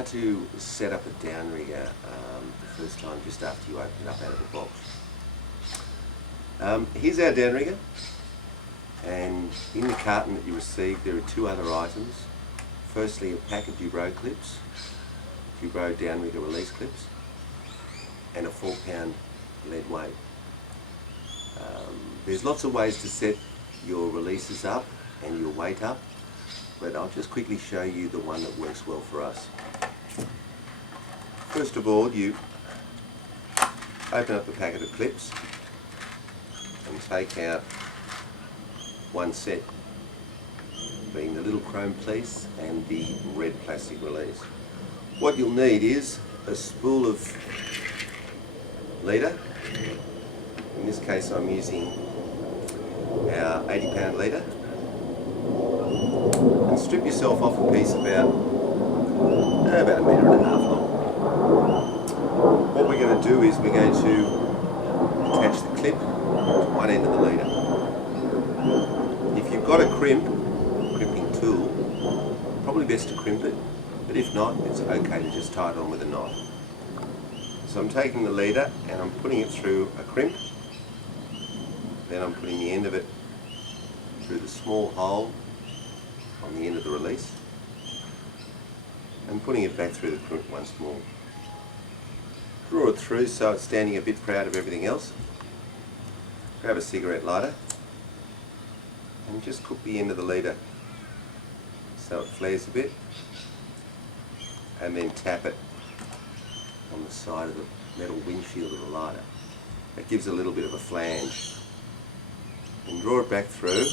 how to set up a downrigger the first time just after you open it up out of the box. Here's our downrigger, and in the carton that you received there are two other items. Firstly, a pack of Dubrow clips, Dubrow downrigger release clips, and a 4-pound lead weight. There's lots of ways to set your releases up and your weight up, but I'll just quickly show you the one that works well for us. First of all, you open up the packet of clips and take out one set, being the little chrome piece and the red plastic release. What you'll need is a spool of leader. In this case I'm using our 80-pound leader. And strip yourself off a piece about 1.5 metres long. What we're going to do is we're going to attach the clip to one end of the leader. If you've got a crimping tool, probably best to crimp it, but if not, it's okay to just tie it on with a knot. So I'm taking the leader and I'm putting it through a crimp, then I'm putting the end of it through the small hole on the end of the release and putting it back through the crimp once more. Draw it through so it's standing a bit proud of everything else. Grab a cigarette lighter and just cook the end of the leader so it flares a bit, and then tap it on the side of the metal windshield of the lighter. That gives a little bit of a flange. And draw it back through.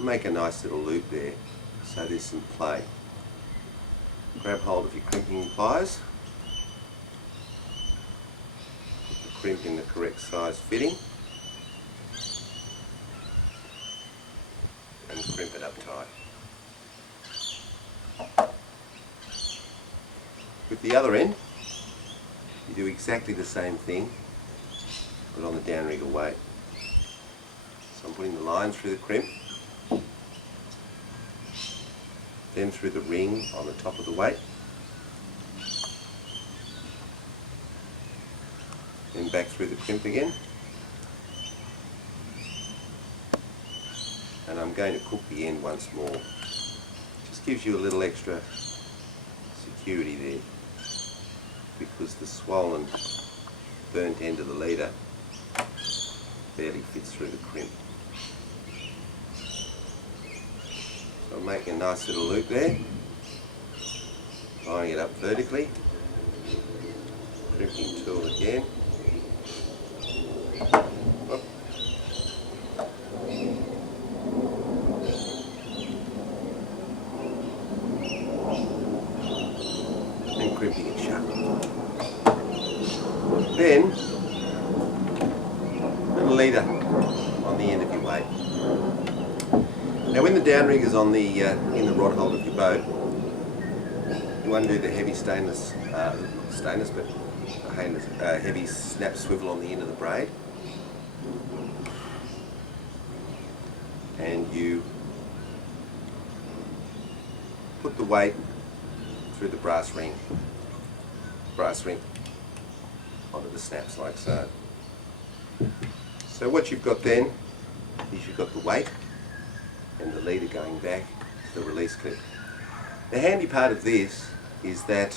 Make a nice little loop there so there's some play. Grab hold of your crimping pliers. Put the crimp in the correct size fitting. And crimp it up tight. With the other end, you do exactly the same thing, but on the downrigger weight. So I'm putting the line through the crimp, then through the ring on the top of the weight, then back through the crimp again, and I'm going to cook the end once more. Just gives you a little extra security there, because the swollen, burnt end of the leader barely fits through the crimp. So I'm making a nice little loop there, lining it up vertically, crimping tool again. Whoop. And crimping it shut. Then put a leader on the end of your weight. Now when the downrigger is on the in the rod hold of your boat, you undo the heavy heavy snap swivel on the end of the braid, and you put the weight through the brass ring onto the snaps like so. So what you've got then is you've got the weight and the leader going back to the release clip. The handy part of this is that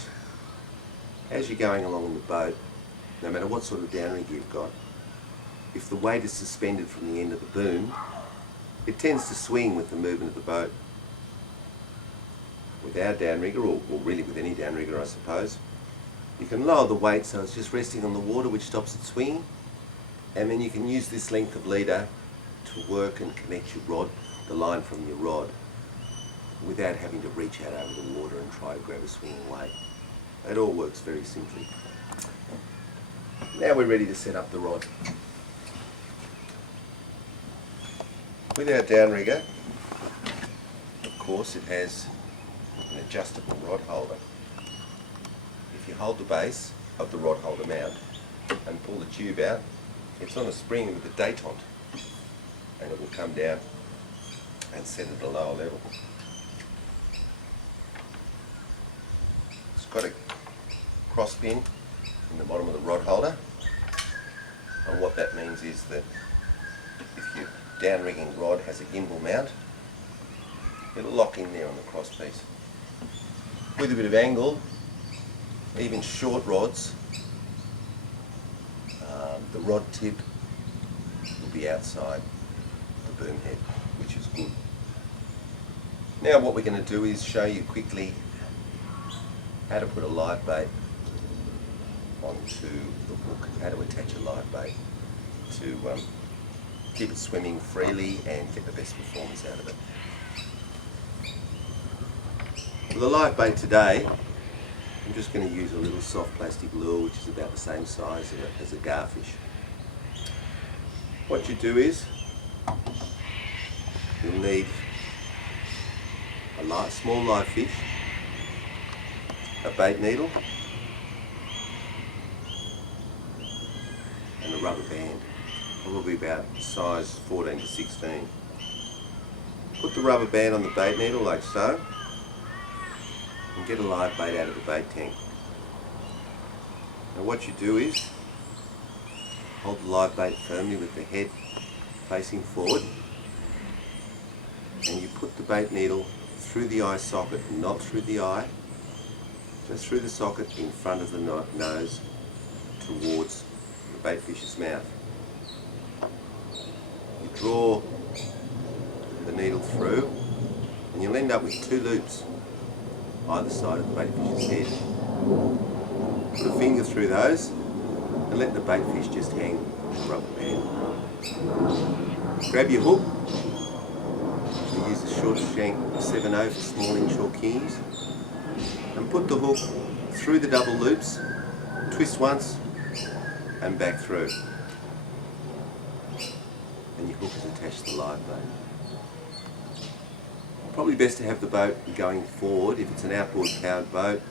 as you're going along in the boat, no matter what sort of downrigger you've got, if the weight is suspended from the end of the boom, it tends to swing with the movement of the boat. With our downrigger, or really with any downrigger I suppose, you can lower the weight so it's just resting on the water, which stops it swinging, and then you can use this length of leader to work and connect your rod, the line from your rod, without having to reach out over the water and try to grab a swinging weight. It all works very simply. Now we're ready to set up the rod. With our downrigger, of course, it has an adjustable rod holder. If you hold the base of the rod holder mount and pull the tube out, it's on a spring with a detente, and it will come down and set at a lower level. got a cross pin in the bottom of the rod holder, and what that means is that if your downrigging rod has a gimbal mount, it'll lock in there on the cross piece. With a bit of angle, even short rods, the rod tip will be outside the boom head, which is good. Now what we're going to do is show you quickly how to put a live bait onto the hook, how to attach a live bait to keep it swimming freely and get the best performance out of it. For the live bait today, I'm just going to use a little soft plastic lure which is about the same size as a garfish. What you do is, you'll need a small live fish, a bait needle, and a rubber band, probably about size 14 to 16. Put the rubber band on the bait needle like so, and get a live bait out of the bait tank. Now what you do is, hold the live bait firmly with the head facing forward, and you put the bait needle through the eye socket, not through the eye, just through the socket in front of the nose towards the baitfish's mouth. You draw the needle through and you'll end up with two loops either side of the baitfish's head. Put a finger through those and let the baitfish just hang with the rubber band. Grab your hook. We use a short shank 7/0 for small inshore kingies, and put the hook through the double loops, twist once and back through, and your hook is attached to the live bait. Probably best to have the boat going forward. If it's an outboard powered boat,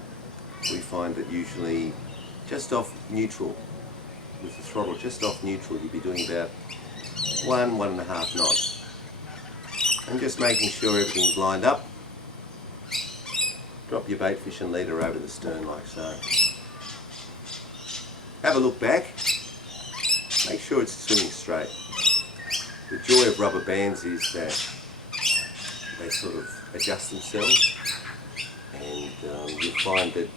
we find that usually just off neutral, with the throttle just off neutral, you'll be doing about 1.5 knots. And just making sure everything's lined up. Drop your baitfish and lead her over the stern like so. Have a look back. Make sure it's swimming straight. The joy of rubber bands is that they sort of adjust themselves, and you'll find that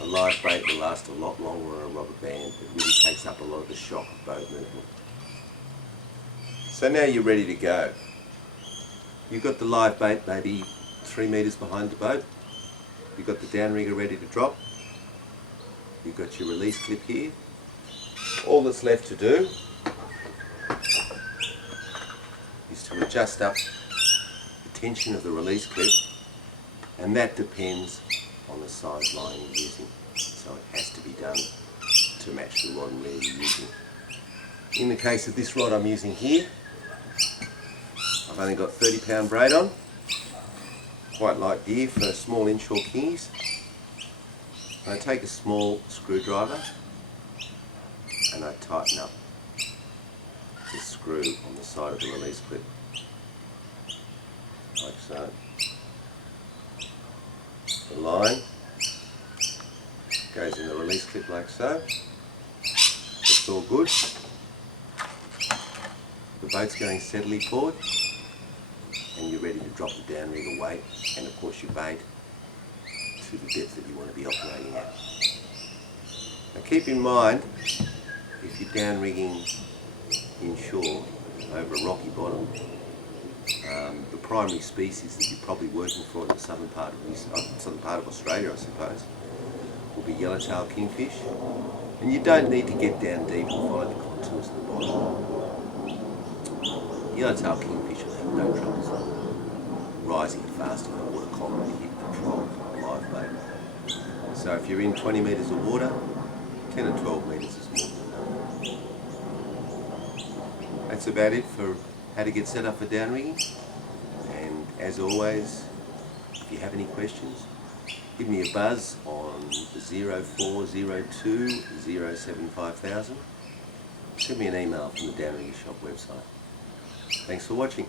a live bait will last a lot longer on a rubber band. It really takes up a lot of the shock of boat movement. So now you're ready to go. You've got the live bait maybe 3 metres behind the boat. You've got the downrigger ready to drop. You've got your release clip here. All that's left to do is to adjust up the tension of the release clip, and that depends on the size line you're using. So it has to be done to match the rod and reel you're using. In the case of this rod I'm using here, I've only got 30-pound braid on, quite light gear for small inshore kingies. I take a small screwdriver and I tighten up the screw on the side of the release clip, like so. The line goes in the release clip like so. It's all good. The boat's going steadily forward, and you're ready to drop the downrigger weight and of course your bait to the depth that you want to be operating at. Now keep in mind, if you're downrigging inshore over a rocky bottom, the primary species that you're probably working for in the southern part of Australia, I suppose, will be yellowtail kingfish, and you don't need to get down deep and follow the contours of the bottom. Yellowtail kingfish will have no troubles rising fast in the water column and hit the trough of a live bait. So if you're in 20 metres of water, 10 or 12 metres is more than enough. That's about it for how to get set up for downrigging. And as always, if you have any questions, give me a buzz on 0402 075,000. Send me an email from the Downrigger Shop website. Thanks for watching.